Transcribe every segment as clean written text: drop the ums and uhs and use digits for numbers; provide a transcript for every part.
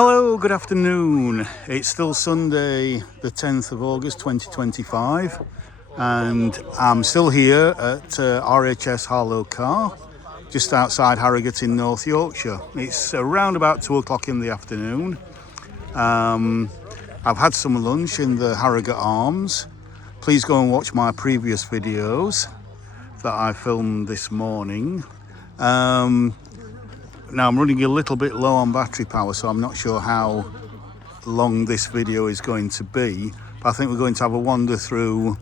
Hello, good afternoon. It's still Sunday, the 10th of August 2025, and I'm still here at RHS Harlow Carr, just outside Harrogate in North Yorkshire. It's around about 2 o'clock in the afternoon. I've had some lunch in the Harrogate Arms. Please go and watch my previous videos that I filmed this morning. Now I'm running a little bit low on battery power, so I'm not sure how long this video is going to be, but I think we're going to have a wander through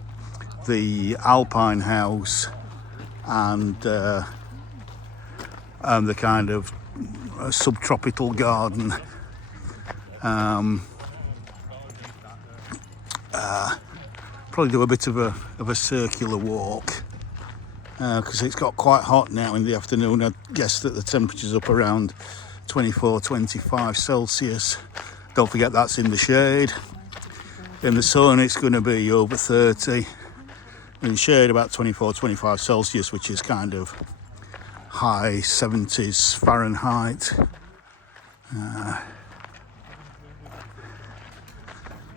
the Alpine house and the kind of subtropical garden. Probably do a bit of a circular walk because it's got quite hot now in the afternoon. I guess that the temperature's up around 24-25 Celsius. Don't forget that's in the shade. In the sun it's going to be over 30. In the shade about 24-25 Celsius, which is kind of high 70s Fahrenheit.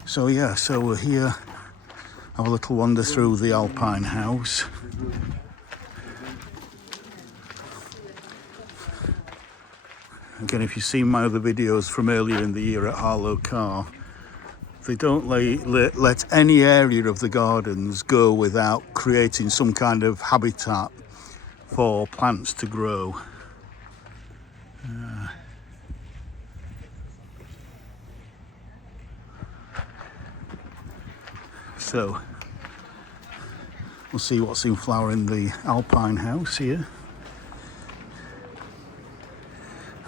So we're here, have a little wander through the Alpine house. Again, if you've seen my other videos from earlier in the year at Harlow Carr, they don't let any area of the gardens go without creating some kind of habitat for plants to grow. So we'll see what's in flower in the Alpine house here.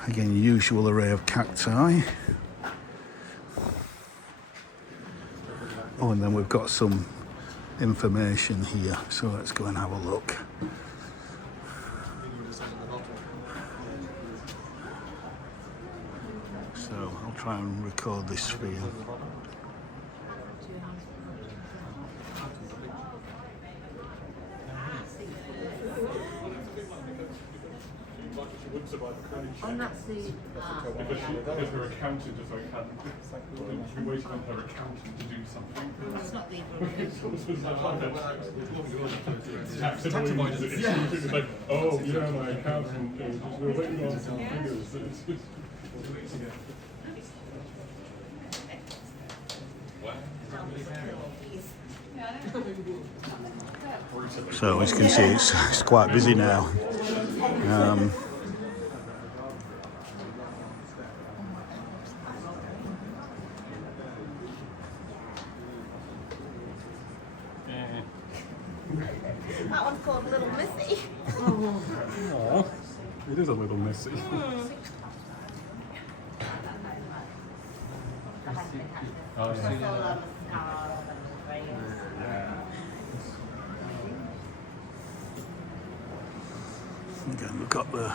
Again, usual array of cacti. Oh, and then we've got some information here, so let's go and have a look. So I'll try and record this for you. And that's the because her accountant is like she's waiting on her accountant to do something. that's not the Tax avoidance. It's like, oh yeah, my accountant, we're waiting on some figures. So as you can see, it's quite busy now. That one's called Little Missy. Oh, it is a little messy. Oh, yeah. Again, we've got the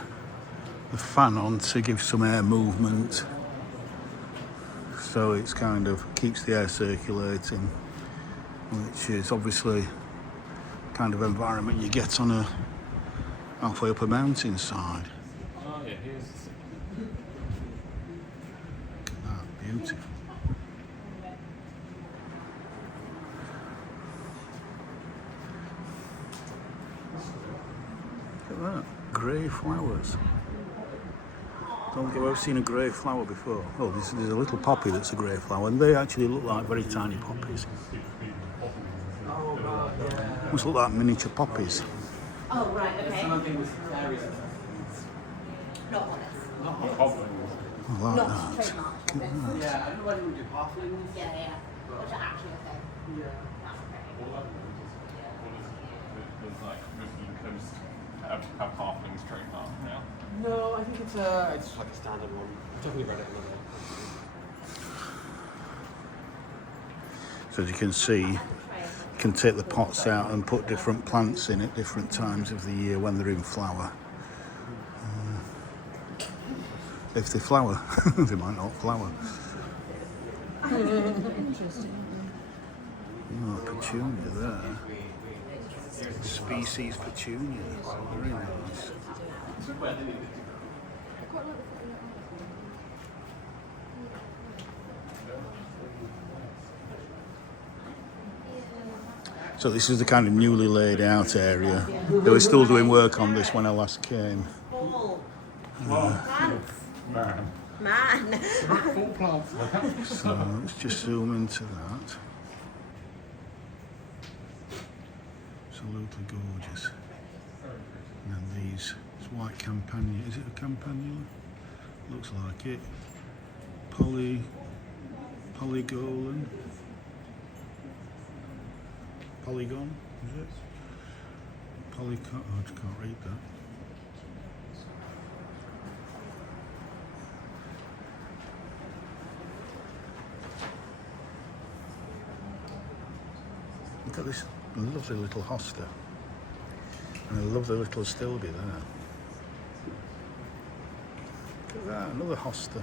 fan on to give some air movement, so it's kind of keeps the air circulating, which is obviously kind of environment you get on a halfway up a mountainside. Oh yeah, here's. Ah, beautiful. Look at that, grey flowers. Don't think I've ever seen a grey flower before. Oh, there's a little poppy that's a grey flower, and they actually look like very tiny poppies. Must look like miniature poppies. Oh, right, okay. Something with fairies. Not honest. I like Not that. trademark. Yeah, I don't know why we do halflings. Yeah. Which are actually a thing. Yeah. That's okay. There's like Muslim coast have halflings trademark now. No, I think it's like a standard one. I've definitely read it another. So as you can see, you can take the pots out and put different plants in at different times of the year when they're in flower. If they flower, they might not flower. Interesting. Oh, petunia there. Species petunia. Very nice. So this is the kind of newly laid out area. They were still doing work on this when I last came. Full. Man. Man. Full plants. So let's just zoom into that. Absolutely gorgeous. And then these, it's white campanula. Is it a campanula? Looks like it. Polygon. Polygon, is it? Polygon. Oh, I can't read that. Look at this lovely little hosta. And a lovely little stilby there. Look at that, another hosta.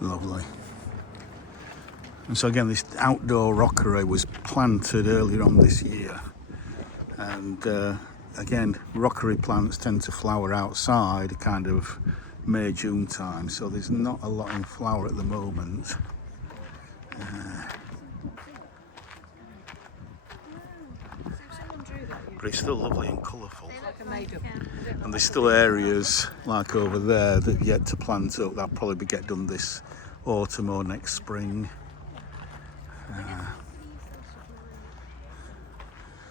Lovely. And so again, this outdoor rockery was planted earlier on this year. And again, rockery plants tend to flower outside kind of May, June time. So there's not a lot in flower at the moment. But it's still lovely and colourful. And there's still areas like over there that are yet to plant up. That'll probably get done this autumn or next spring.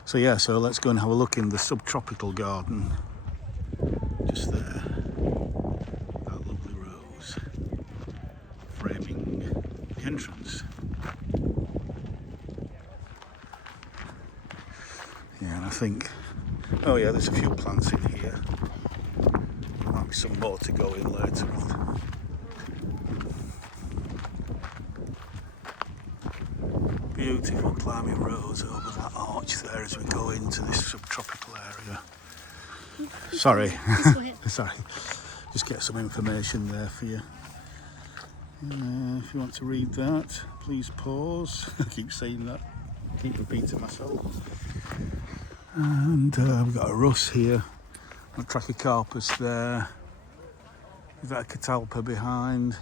So yeah, so let's go and have a look in the subtropical garden. Just there. That lovely rose framing the entrance. Yeah, and I think, oh yeah, there's a few plants in here. There might be some more to go in later on. Beautiful climbing rose over that arch there as we go into this subtropical area. Sorry, sorry, just get some information there for you. If you want to read that, please pause. I keep saying that, keep repeating myself. And we've got a Russ here, a Trachycarpus there, we've got a Catalpa behind.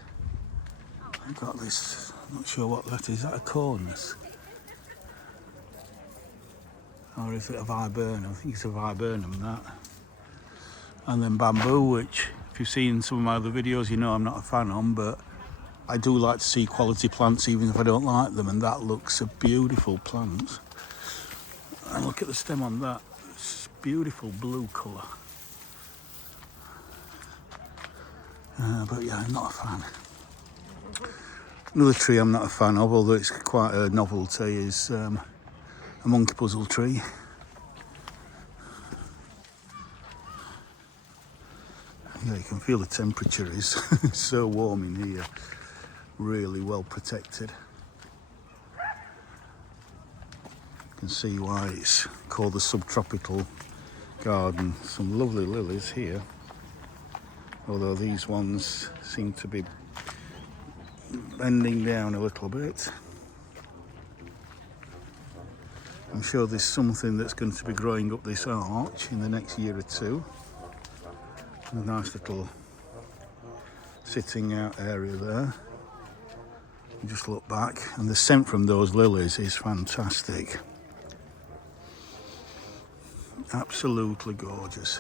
I've got this, I'm not sure what that is that a cornus? Or is it a viburnum? I think it's a viburnum, that. And then bamboo, which if you've seen some of my other videos, you know I'm not a fan on, but I do like to see quality plants even if I don't like them, and that looks a beautiful plant. And look at the stem on that, it's beautiful blue colour. But yeah, I'm not a fan. Another tree I'm not a fan of, although it's quite a novelty, is a monkey puzzle tree. Yeah, you can feel the temperature is so warm in here, really well protected. You can see why it's called the subtropical garden. Some lovely lilies here, although these ones seem to be bending down a little bit. I'm sure there's something that's going to be growing up this arch in the next year or two. A nice little sitting out area there. You just look back and the scent from those lilies is fantastic. Absolutely gorgeous.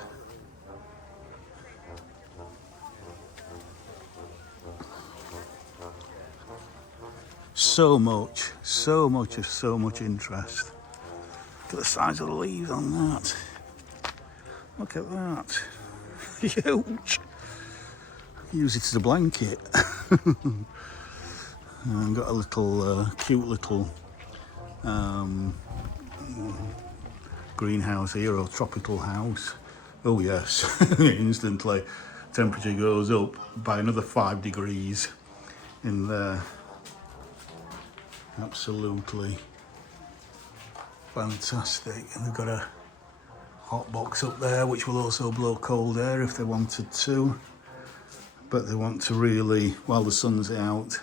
So much interest. Look at the size of the leaves on that. Look at that. Huge. Use it as a blanket. And got a little cute little greenhouse here, or tropical house. Oh yes, instantly. temperature goes up by another 5 degrees in there. Absolutely fantastic. And they've got a hot box up there which will also blow cold air if they wanted to, but they want to really, while the sun's out,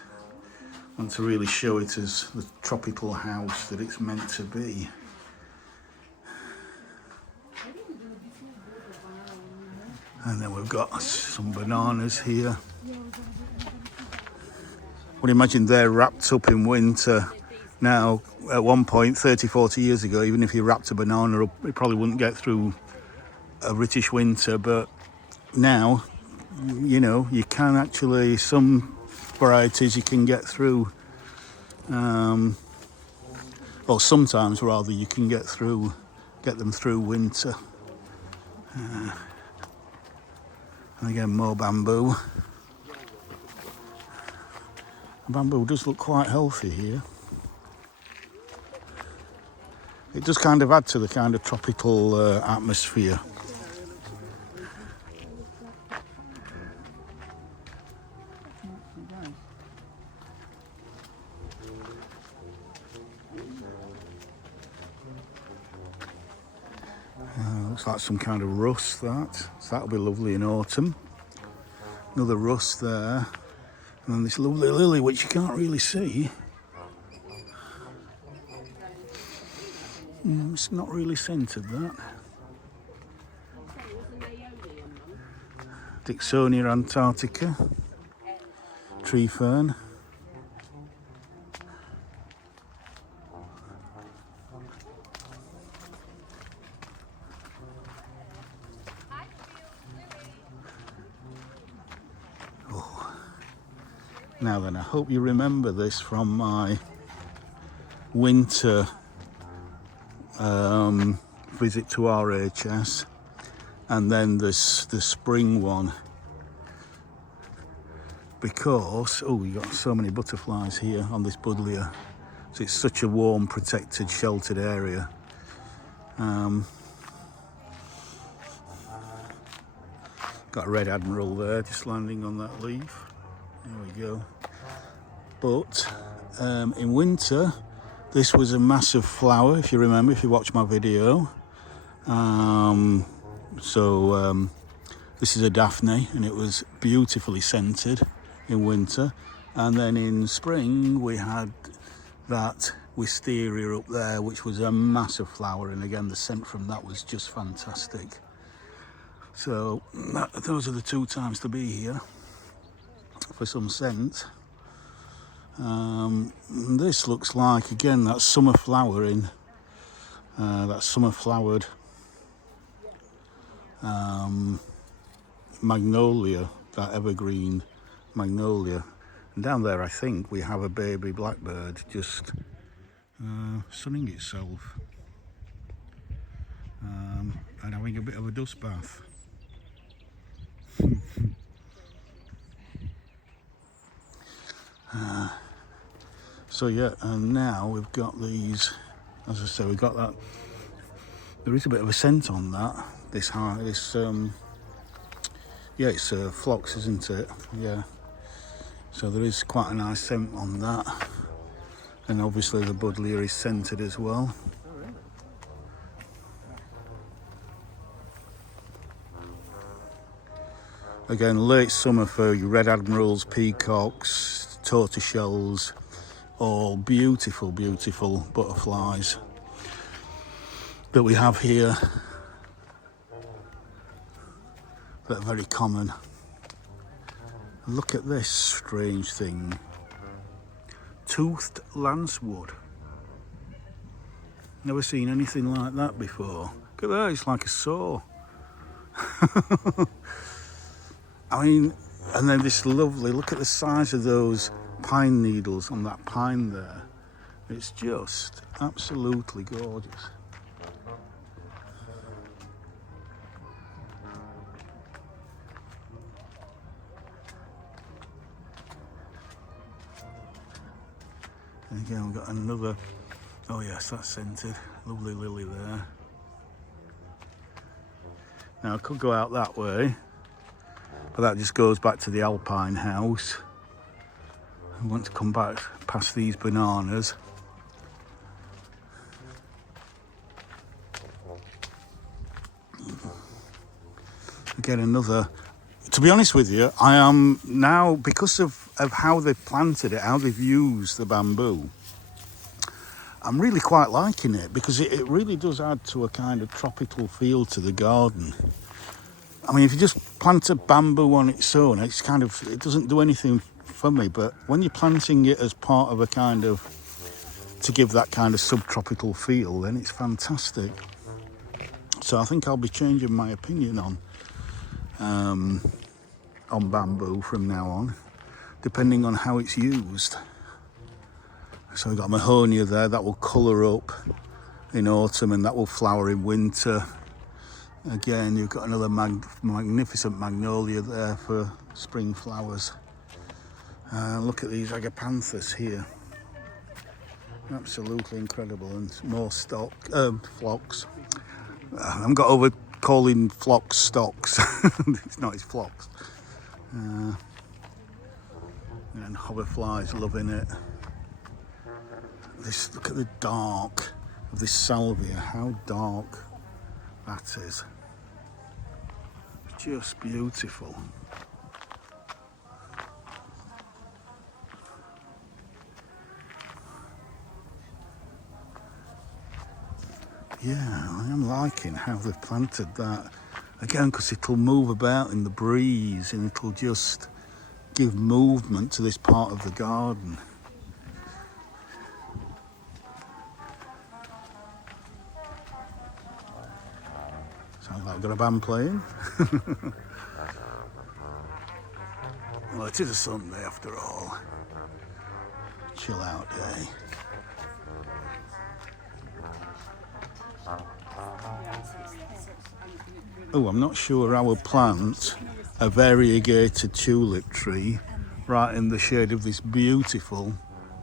want to really show it as the tropical house that it's meant to be. And then we've got some bananas here. Well, imagine they're wrapped up in winter. Now, at one point, 30, 40 years ago, even if you wrapped a banana up, it probably wouldn't get through a British winter. But now, you know, you can actually, some varieties you can get through. Or sometimes, rather, you can get them through winter. And again, more bamboo. The bamboo does look quite healthy here. It does kind of add to the kind of tropical atmosphere. Looks like some kind of rust, that. So that'll be lovely in autumn. Another rust there. And then this lovely lily, which you can't really see. It's not really scented, that. Dicksonia antarctica. Tree fern. Now then, I hope you remember this from my winter visit to RHS, and then the spring one, because you got so many butterflies here on this buddleia, so it's such a warm, protected, sheltered area. Got a red admiral there just landing on that leaf. There we go. But in winter, this was a massive flower, if you remember, if you watch my video. This is a Daphne, and it was beautifully scented in winter. And then in spring, we had that wisteria up there, which was a massive flower. And again, the scent from that was just fantastic. So those are the 2 times to be here for some scent. This looks like, again, that summer flowering, that summer flowered magnolia, that evergreen magnolia. And down there, I think we have a baby blackbird just sunning itself and having a bit of a dust bath. So yeah, and now we've got these, as I say, we've got that, there is a bit of a scent on that, it's phlox, isn't it? Yeah, so there is quite a nice scent on that, and obviously the buddleia is scented as well. Again, late summer for your red admirals, peacocks, tortoiseshells, all beautiful, beautiful butterflies that we have here that are very common. Look at this strange thing. Toothed lancewood. Never seen anything like that before. Look at that, it's like a saw. I mean, and then this lovely, look at the size of those pine needles on that pine there. It's just absolutely gorgeous. And again, we've got another, oh yes, that's scented, lovely lily there. Now I could go out that way, but that just goes back to the Alpine house. I want to come back past these bananas. Again, another. To be honest with you, I am now, because of how they've planted it, how they've used the bamboo, I'm really quite liking it, because it really does add to a kind of tropical feel to the garden. I mean, if you just plant a bamboo on its own, it's kind of, it doesn't do anything for me, but when you're planting it as part of a kind of, to give that kind of subtropical feel, then it's fantastic. So I think I'll be changing my opinion on bamboo from now on, depending on how it's used. So we've got Mahonia there, that will colour up in autumn and that will flower in winter. Again, you've got another magnificent magnolia there for spring flowers. Look at these agapanthus here. Absolutely incredible, and more phlox. I haven't got over calling phlox stocks. It's not, it's phlox. And hoverflies loving it. Look at the dark of this salvia, how dark that is. Just beautiful. Yeah, I am liking how they've planted that. Again, because it'll move about in the breeze and it'll just give movement to this part of the garden. Sounds like I've got a band playing. Well, it is a Sunday after all. Chill out day. Oh, I'm not sure I will plant a variegated tulip tree right in the shade of this beautiful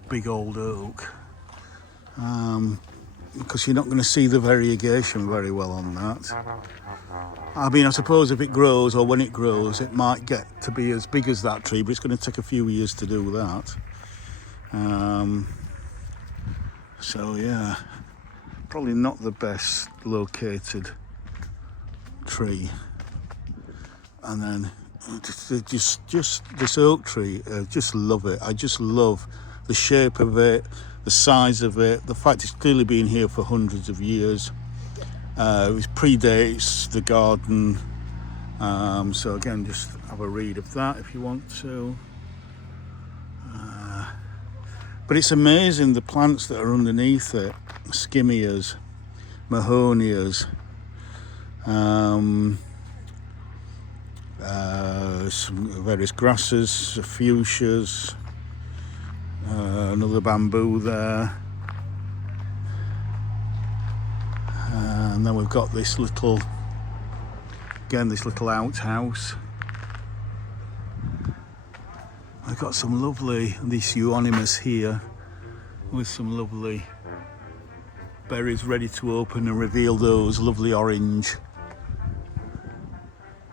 big old oak. Because you're not going to see the variegation very well on that. I mean, I suppose if it grows, or when it grows, it might get to be as big as that tree, but it's going to take a few years to do that. So yeah, probably not the best located tree. And then just this oak tree, I just love it. I just love the shape of it, the size of it, the fact it's clearly been here for hundreds of years. It predates the garden. So again, just have a read of that if you want to. But it's amazing the plants that are underneath it. Skimmias, Mahonias, some various grasses, fuchsias, another bamboo there. And then we've got this little, again, this little outhouse. I've got some lovely, this euonymus here, with some lovely berries ready to open and reveal those lovely orange,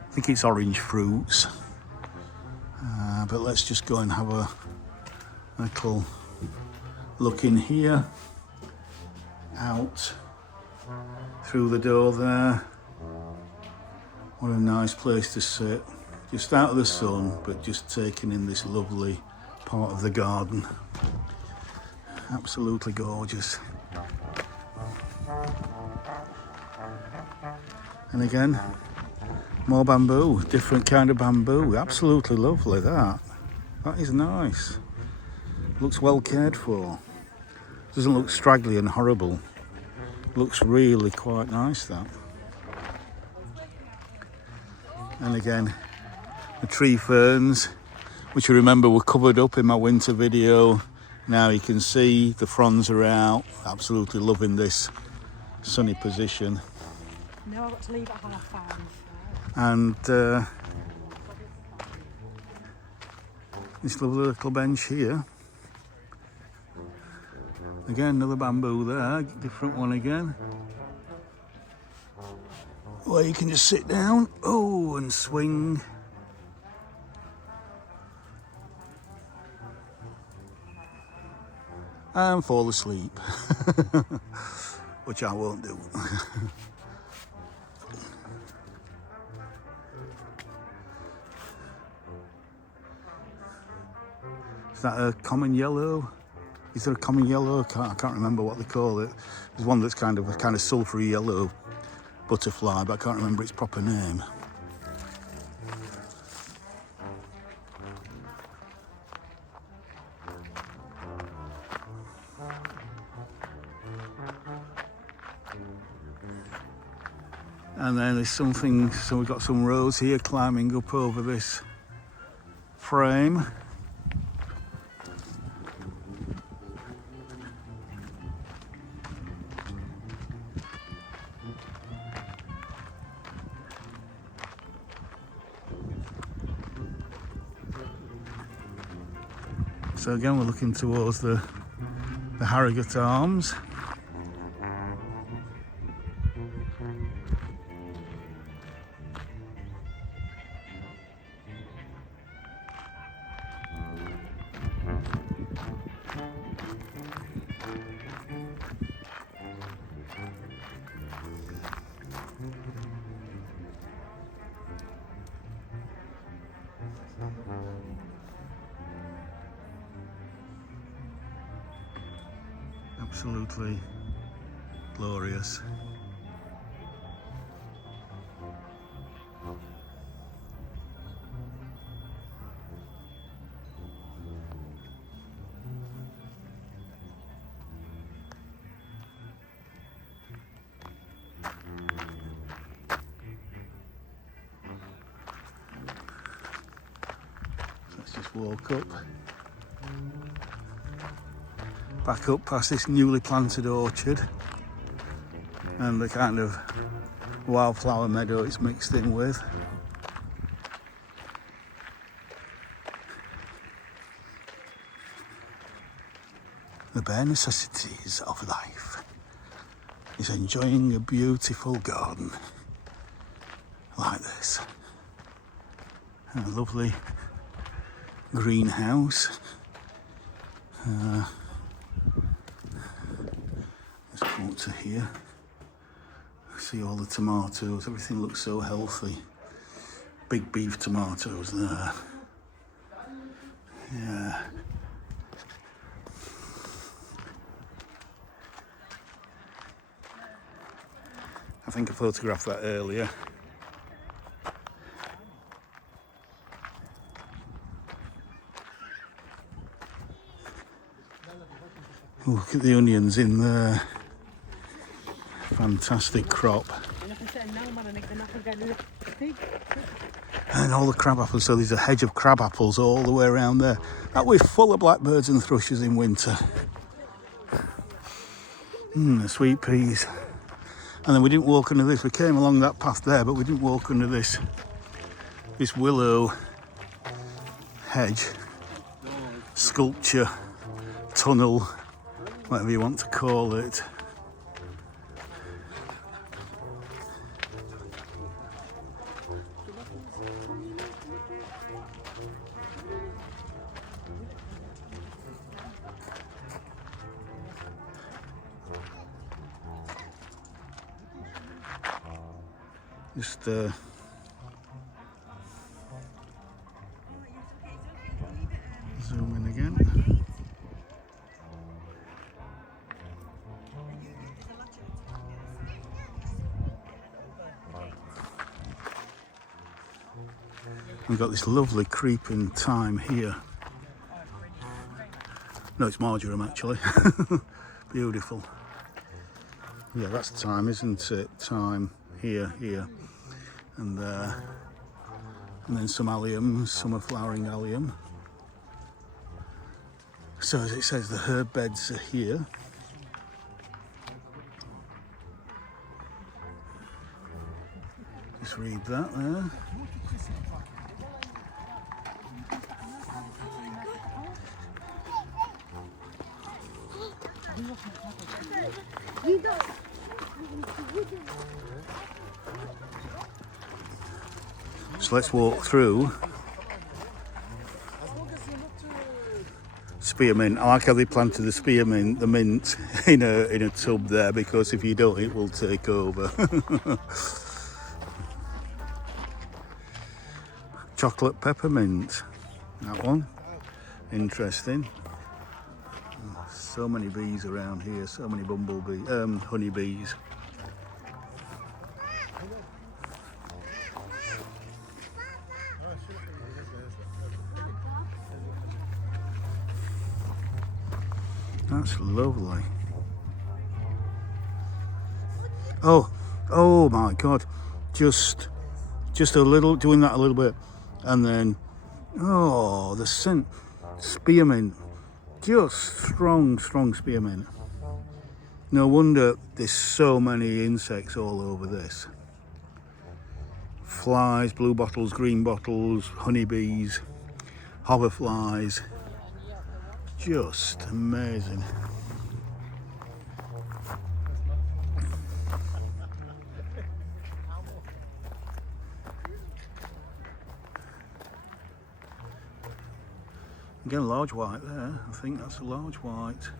I think it's orange fruits. But let's just go and have a little look in here, out through the door there. What a nice place to sit, just out of the sun, but just taking in this lovely part of the garden. Absolutely gorgeous. And again, more bamboo, different kind of bamboo. Absolutely lovely, that is nice. Looks well cared for. Doesn't look straggly and horrible. Looks really quite nice, that. And again, the tree ferns, which you remember were covered up in my winter video. Now you can see the fronds are out. Absolutely loving this sunny position. No, I've got to leave at 5:30. And this lovely little bench here. Again, another bamboo there, different one again. Where you can just sit down, and swing. and fall asleep, which I won't do. Is that a common yellow? Is there a common yellow? I can't remember what they call it. There's one that's kind of a sulphury yellow butterfly, but I can't remember its proper name. And then there's something, so we've got some rows here climbing up over this frame. So again, we're looking towards the Harrogate Arms. Absolutely glorious. Let's just walk up. Back up past this newly planted orchard and the kind of wildflower meadow it's mixed in with. The bare necessities of life is enjoying a beautiful garden like this. And a lovely greenhouse. Let's come up to here. See all the tomatoes, everything looks so healthy. Big beef tomatoes there. Yeah. I think I photographed that earlier. Look at the onions in there. Fantastic crop. And all the crab apples, so there's a hedge of crab apples all the way around there. That we're full of blackbirds and thrushes in winter. The sweet peas. And then we didn't walk under this, we came along that path there, but we didn't walk under this willow hedge, sculpture, tunnel, whatever you want to call it. Just zoom in again. We've got this lovely creeping thyme here. No, it's marjoram actually. Beautiful. Yeah, that's thyme, isn't it? Thyme here, and there. And then some allium, summer flowering allium. So as it says, the herb beds are here. Just read that there. So let's walk through. spearmint. I like how they planted the spearmint, the mint, in a tub there, because if you don't, it will take over. Chocolate peppermint, that one, interesting. So many bees around here, so many honeybees. That's lovely. Oh my God! Just a little, doing that a little bit, and then, oh, the scent, spearmint, just strong spearmint. No wonder there's so many insects all over this. Flies, blue bottles, green bottles, honeybees, hoverflies. Just amazing. Again, large white there. I think that's a large white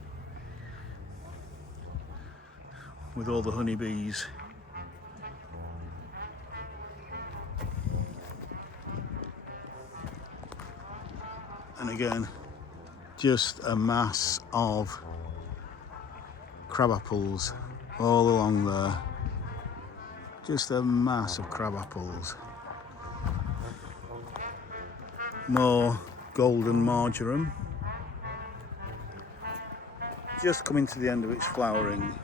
with all the honeybees. And again, just a mass of crab apples all along there. Just a mass of crab apples. More golden marjoram. Just coming to the end of its flowering.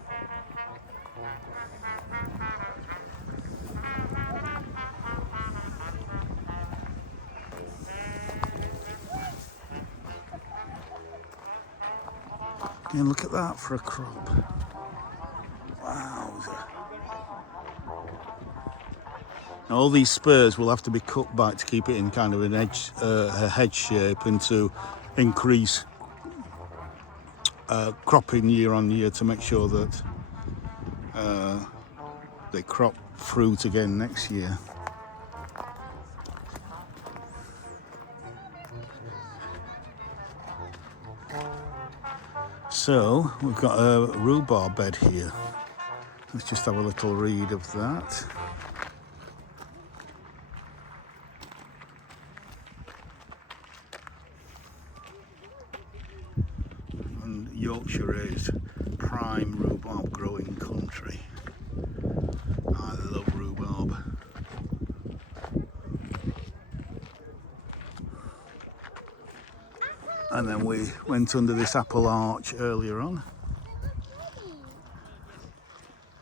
And look at that for a crop. Wowza. Now all these spurs will have to be cut back to keep it in kind of an edge, a head shape, and to increase cropping year on year to make sure that they crop fruit again next year. So we've got a rhubarb bed here. Let's just have a little read of that. And Yorkshire is prime rhubarb growing country. I love rhubarb. And then we went under this apple arch earlier on.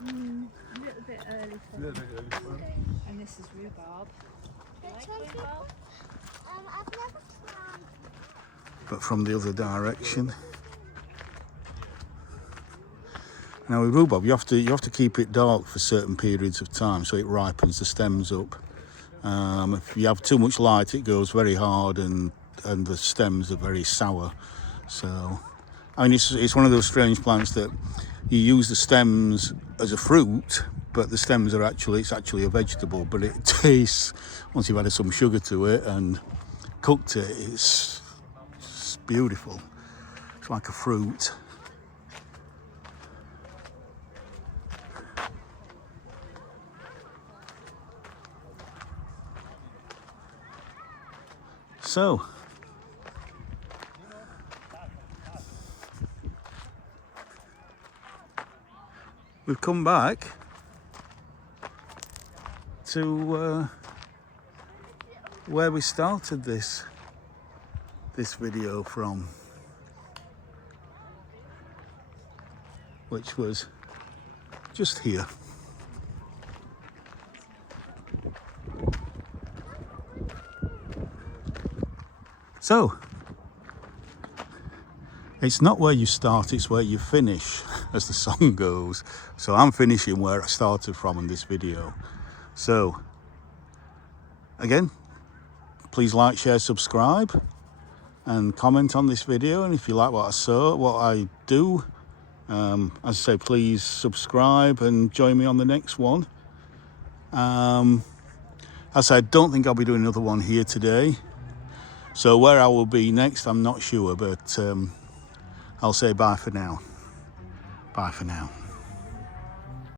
A little bit early for them. And this is rhubarb. But from the other direction. Now with rhubarb, you have to keep it dark for certain periods of time so it ripens the stems up. If you have too much light, it goes very hard and the stems are very sour. So, I mean, it's one of those strange plants that you use the stems as a fruit, but the stems are it's actually a vegetable, but it tastes, once you've added some sugar to it and cooked it, it's beautiful. It's like a fruit. So, we've come back to where we started this video from, which was just here. So, it's not where you start, it's where you finish, as the song goes. So I'm finishing where I started from in this video. So, again, please like, share, subscribe, and comment on this video. And if you like what I do, as I say, please subscribe and join me on the next one. As I say, I don't think I'll be doing another one here today. So where I will be next, I'm not sure, but I'll say bye for now. Bye for now.